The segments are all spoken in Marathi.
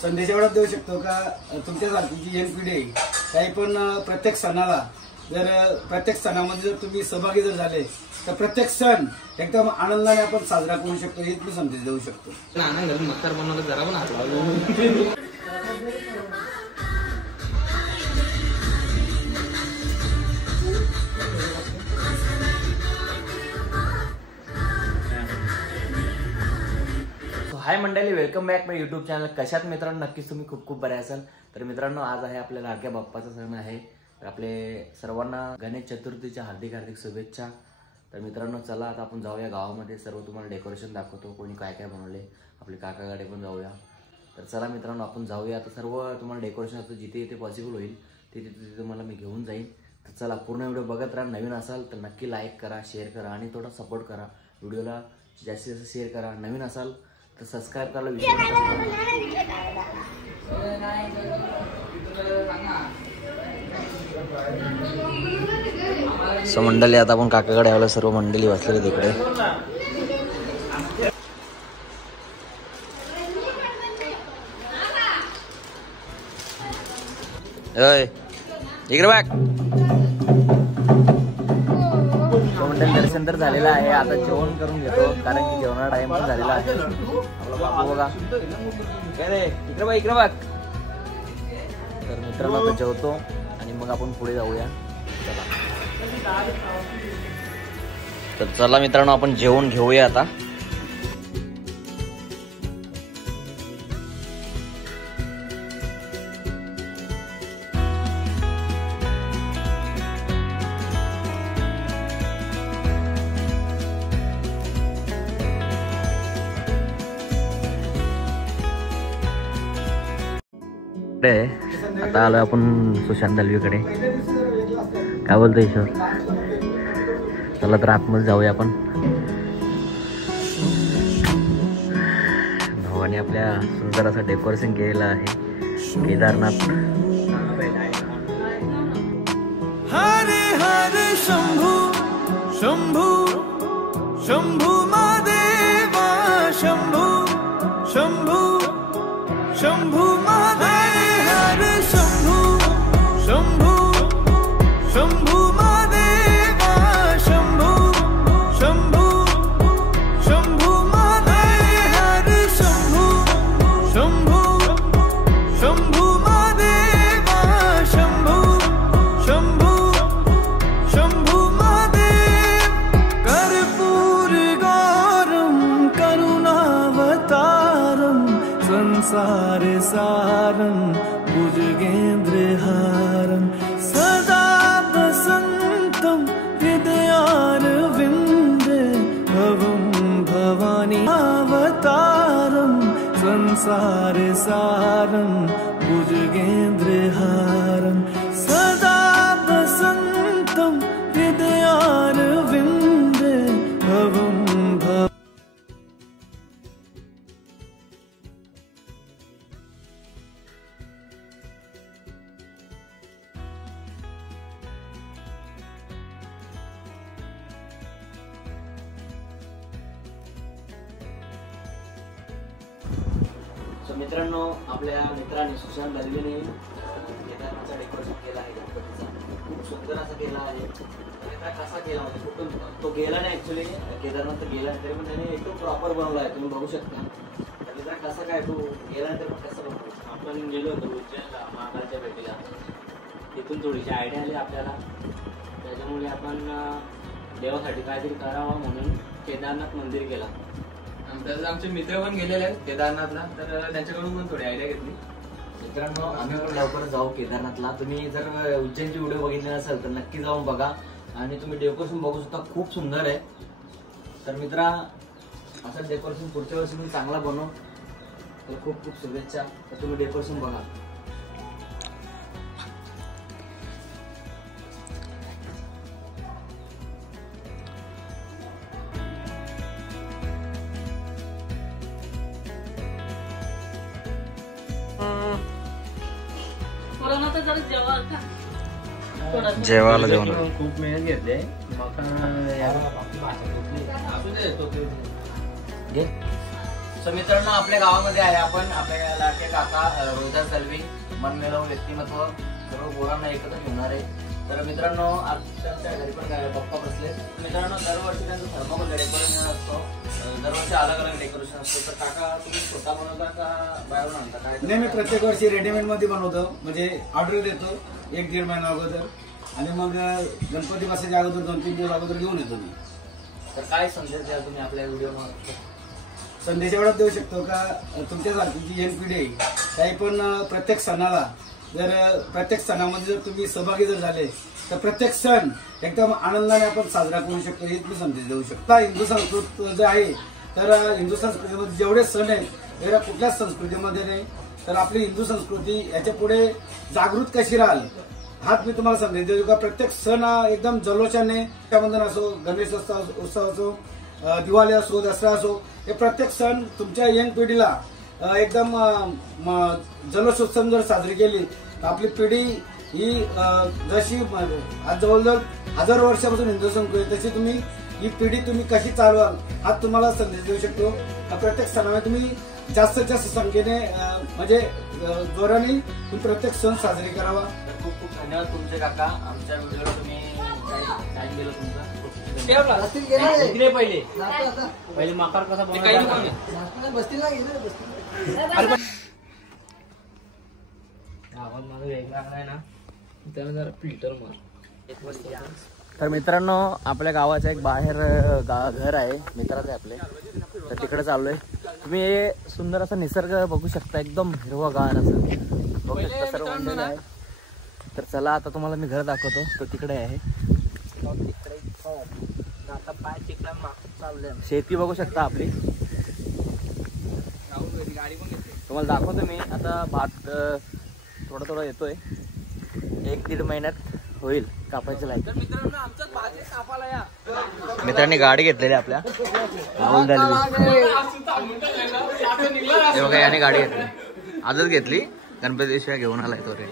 संदेश एवढा देऊ शकतो का तुमच्यासारखी जी यंग पिढी आहे काही पण प्रत्येक सणाला जर प्रत्येक सणामध्ये जर तुम्ही सहभागी जर झाले तर प्रत्येक सण एकदम आनंदाने आपण साजरा करू शकतो हेच मी संदेश देऊ शकतो. आनंद मक्कर बनवलं जरा पण हात हाय मंडळी, वेलकम बॅक माय यूट्यूब चॅनल. कशात मित्रांनो, नक्कीच तुम्ही खूप खूप बरे असाल. तर मित्रांनो, आज आहे आपल्या लाडक्या बाप्पाचा सण आहे. तर आपले सर्वांना गणेश चतुर्थीच्या हार्दिक हार्दिक शुभेच्छा. तर मित्रांनो, चला आता आपण जाऊया गावामध्ये. सर्व तुम्हाला डेकोरेशन दाखवतो, कोणी काय काय बनवले. आपले काकाकडे पण जाऊया. तर चला मित्रांनो, आपण जाऊया. आता सर्व तुम्हाला डेकोरेशन आता जिथे जिथे पॉसिबल होईल तिथे तुम्हाला मी घेऊन जाईन. तर चला, पूर्ण व्हिडिओ बघत राहा. नवीन असाल तर नक्की लाईक करा, शेअर करा आणि थोडा सपोर्ट करा. व्हिडिओला जास्तीत जास्त शेअर करा. नवीन असाल तर सबस्क्राइब करायला विसरू नका. सो मंडळी, आता आपण काकाकडे आलो. सर्व मंडळी बसलेली तिकडे. इकडे बघ. मंडळी, दर्शन तर झालेलं आहे. आता जेवण करून घेतो कारण की जेवणाचा टाइम पण झालेला आहे. आपला बापू बघा काय रे, इकडे बघ इकडे बघ. तर मित्रांनो, आता जेवतो आणि मग आपण पुढे जाऊया. चला तर चला मित्रांनो, आपण जेवण घेऊया आता. आता आलो आपण सुशांत दलवीकडे. काय बोलतो ईश्वर? चला तर आतमध्ये जाऊया आपण. भावाने आपल्या सुंदर असं डेकोरेशन केलेलं आहे केदारनाथ. हरे हरे शंभू शंभू शंभू महादेवा शंभू शंभू शंभू महादेव. शंभू शंभू महादेवा शंभू शंभू शंभू महादेव. हरे शंभू शंभू शंभू महादेवा शंभू शंभू शंभू महादेव. कर्पूर गौरम करुणावतारम संसार सारम भुजगेन्द्रहारं सदा वसन्तं हृदयारविन्दे भवं भवानी अवतारं संसार सारं भुजगेन्द्रहारं सदा वसन्तं हृदयारविन्दे भवं मित्रांनो, आपल्या मित्राने सुशांत दलवीने केदारनाथचा डेकोरेशन केला आहे. गणपतीचा खूप सुंदर असा केला आहे. कसा केला म्हणजे कुठून तो गेला नाही ऍक्च्युली केदारनाथ तर गेला नाही तरी पण त्याने एकदम प्रॉपर बनवला आहे. तुम्ही बघू शकता. तर कसा काय तो गेला नाही तर पण कसं बनवतो. आपण गेलो होतो उज्जैनला महाकालच्या भेटीला. तिथून थोडीशी आयडिया आली आपल्याला. त्याच्यामुळे आपण देवासाठी काहीतरी करावं म्हणून केदारनाथ मंदिर केला. नंतर आमचे मित्र पण गेलेले आहेत केदारनाथला, तर त्यांच्याकडून पण थोडी आयडिया घेतली. मित्रांनो, आम्ही पण लवकर जाऊ केदारनाथला. तुम्ही जर उज्जैनची व्हिडिओ बघितले नसेल तर नक्की जाऊन बघा. आणि तुम्ही डेकोरेशन बघू शकता, खूप सुंदर आहे. तर मित्रा, असं डेकोरेशन पुढच्या वर्षी मी चांगला बनव. तर खूप खूप शुभेच्छा. तर तुम्ही डेकोरेशन बघा. जेवायला जेवण खूप मेहनत घेतली. घे. सो मित्रांनो, आपल्या गावामध्ये आहे आपण, आपल्या लाडके काका रोहिदास दलवी, मनमेलव व्यक्तिमत्व, सर्व पोरांना एकत्र घेणार आहे. तर मित्रांनो, आज त्यांच्या घरी पण काय पप्पा बसले. मित्रांनो, दरवर्षी त्यांचं थर्माकोल डेकोरेशन असतो, दरवर्षी अलग अलग डेकोरेशन असतो. तर काका तुम्ही स्वतः बनवता का बाहेरून आणता काय? नाही, मी प्रत्येक वर्षी रेडीमेड मध्ये बनवतो. म्हणजे ऑर्डर देतो 1-1.5 महिना अगोदर आणि मग गणपती बसायच्या अगोदर 2-3 दिवस अगोदर घेऊन येतो मी. तर काय संदेश द्याल तुम्ही आपल्या व्हिडिओमध्ये? संदेश एवढाच देऊ शकतो का तुमच्यासारखी जी यंग पिढी आहे, काही पण प्रत्येक सणाला प्रत्येक सणामध्ये जर तुम्ही सहभागी जर झाले तर प्रत्येक सण एकदम आनंदाने आपण साजरा करू शकतो, हेच मी संदेश देऊ शकतो. हिंदू संस्कृती जे आहे, तर हिंदू संस्कृतीमध्ये जेवढे सण आहेत तेवढ्या कुठल्याच संस्कृतीमध्ये नाही. तर आपली हिंदू संस्कृती याच्या पुढे जागृत कशी राहाल, हाच मी तुम्हाला संदेश देतो का प्रत्येक सण हा एकदम जल्लोषाने, रक्षाबंधन असो, गणेश उत्सव असो, दिवाळी असो, दसरा असो, हे प्रत्येक सण तुमच्या यंग पिढीला एकदम जल्लोषोत्सव जर साजरी केली तर आपली पिढी ही जशी आज जवळजवळ 1000 वर्षापासून हिंदू संस्कृती, तशी तुम्ही ही पिढी तुम्ही कशी चालवाल हा तुम्हाला संदेश देऊ शकतो. प्रत्येक सणामध्ये तुम्ही जास्तीत जास्त संख्येने म्हणजे जोराने तुम्ही प्रत्येक सण साजरे करावा. खूप खूप धन्यवाद तुमचे काका, आमच्या व्हिडिओला तुम्ही टाइम दिला तुमचा. पहिले माकार कसा फिल्टर मार. तर मित्रांनो, आपल्या गावाचं एक बाहेर घर आहे, मित्राचं आहे आपले, तर तिकडे चाललोय. तुम्ही हे सुंदर असा निसर्ग बघू शकता, एकदम हिरवागार असं बघू शकता सर्व मंडळी आहे. तर चला आता तुम्हाला मी घर दाखवतो, तो तिकडे आहे. शेती बघू शकता आपली, तुम्हाला दाखवतो मी. आता भात थोडा थोडा येतोय, 1-1.5 महिन्यात होईल कापायचं लाईट. मित्रांनी गाडी घेतलेली आपल्या राहुल दलवी, बघा याने गाडी घेतली, आजच घेतली, गणपती शिवाय घेऊन आलाय तो रे.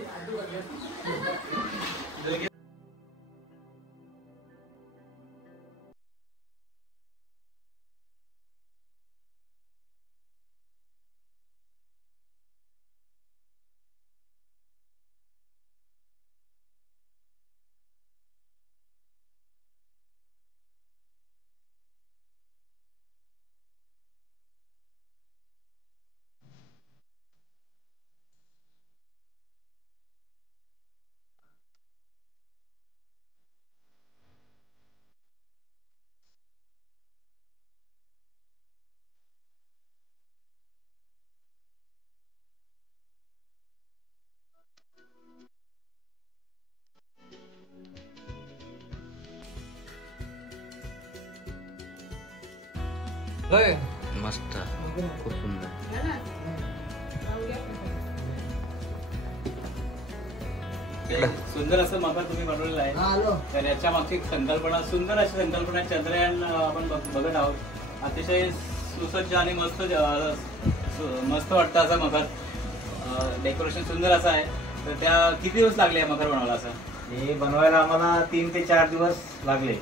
मस्त, खूप सुंदर. सुंदर असं मकर तुम्ही बनवलेलं आहे. तर याच्या मागची संकल्पना, सुंदर अशी संकल्पना, चंद्रयान आपण बघत आहोत. अतिशय सुसज्ज आणि मस्त वाटतं असं मकर. डेकोरेशन सुंदर असं आहे. तर त्या किती दिवस लागले मकर बनवायला? असं हे बनवायला आम्हाला 3 ते 4 दिवस लागले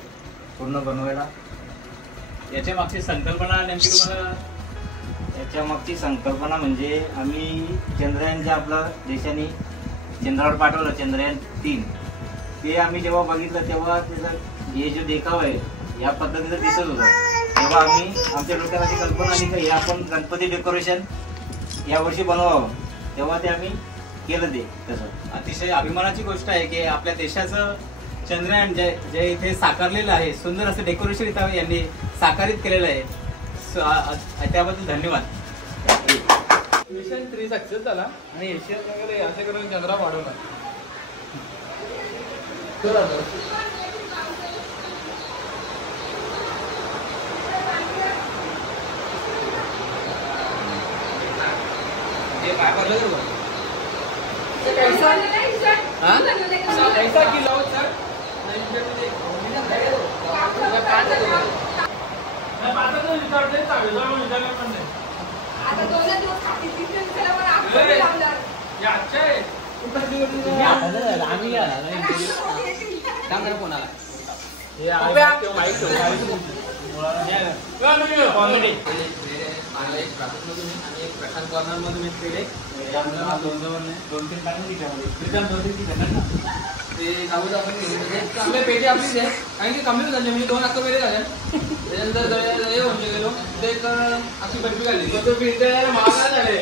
पूर्ण बनवायला. याच्या मागची संकल्पना नेमकी तुम्हाला? याच्या मागची संकल्पना म्हणजे आम्ही चंद्रयानच्या आपला देशाने चंद्रावर पाठवलं, चंद्रयान 3, ते आम्ही जेव्हा बघितलं तेव्हा त्याचा हे जो देखावा आहे या पद्धतीचं दिसत होतं. तेव्हा आम्ही आमच्या डोक्यात अशी कल्पना आली की हे आपण गणपती डेकोरेशन यावर्षी बनवावं. तेव्हा ते आम्ही केलं ते तसं. अतिशय अभिमानाची गोष्ट आहे की आपल्या देशाचं चंद्रयान जे इथे साकारलेलं आहे, सुंदर असं डेकोरेशन इथं यांनी साकारित केलेलं आहे. त्याबद्दल धन्यवाद. मिशन 3 सक्सेस झाला आणि एशियन वगैरे असे करून चंद्रा वाढवला. कैसा किलो सर? कोणाला मला एक ट्राफिकमधून आहे आणि एक प्रशांत कॉर्नरमधून एक पेढे ते गावात आपण चांगले पेढे आपलीच आहे कारण की कमी झाले म्हणजे 2 अख्खे पेढे झाले त्याच्यानंतर हे म्हणजे गेलो ते एक अख्खी बर्फी खाल्ली तो पेढे महाग झाले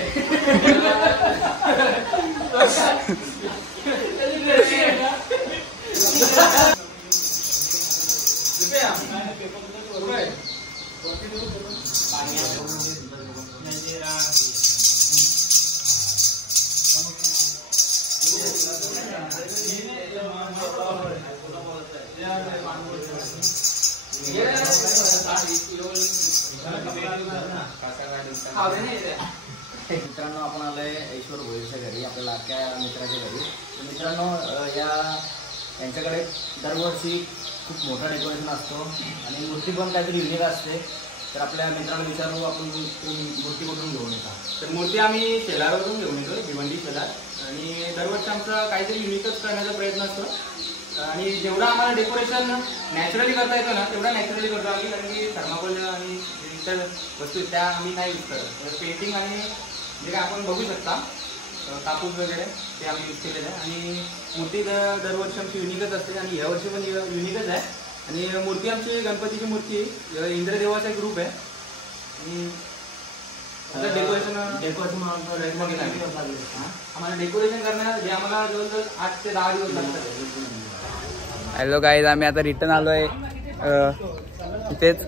मित्रांनो आपण आलोय ईश्वर भोईरच्या घरी आपल्या लाडक्या मित्राच्या घरी. मित्रांनो यांच्याकडे दरवर्षी खूप मोठा डेकोरेशन असतो आणि मूर्ती पण काहीतरी युनिक असते. तर आपल्या मित्रांना विचारू आपण मूर्ती कुठून घेऊन येतात. तर मूर्ती आम्ही शेलारवरून घेऊन येतो भिवंडी शेलार आणि दरवर्षी आमचा काहीतरी युनिकच करण्याचा प्रयत्न असतो आणि जेवढं आम्हाला डेकोरेशन नॅचरली करता येतं ना तेवढा नॅचरली करतो आम्ही कारण की थर्माकोल आणि इतर वस्तू त्या आम्ही नाही यूज करत. पेंटिंग आणि जे काय आपण बघू शकता कापूस वगैरे ते आम्ही यूज केलेलं आहे आणि मूर्ती दरवर्षी आमची युनिकच असते आणि यावर्षी पण युनिकच आहे. आणि मूर्ती आमची गणपतीची मूर्ती इंद्रदेवाचा एक ग्रुप आहे आणि डेकोरेशन आम्हाला डेकोरेशन करण्यासाठी आम्हाला जवळजवळ 8 ते 10 दिवस लागतात. हॅलो गाईज, आम्ही आता रिटर्न आलोय इथेच.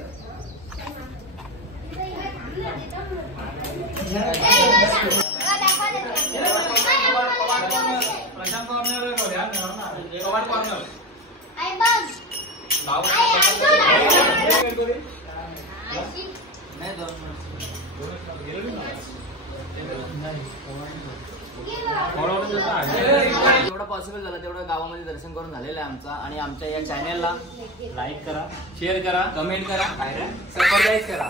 जेवढं पॉसिबल झालं तेवढं गावामध्ये दर्शन करून झालेलं आहे आमचा. आणि आमच्या या चॅनेलला लाईक करा, शेअर करा, कमेंट करा, सबस्क्राईब करा.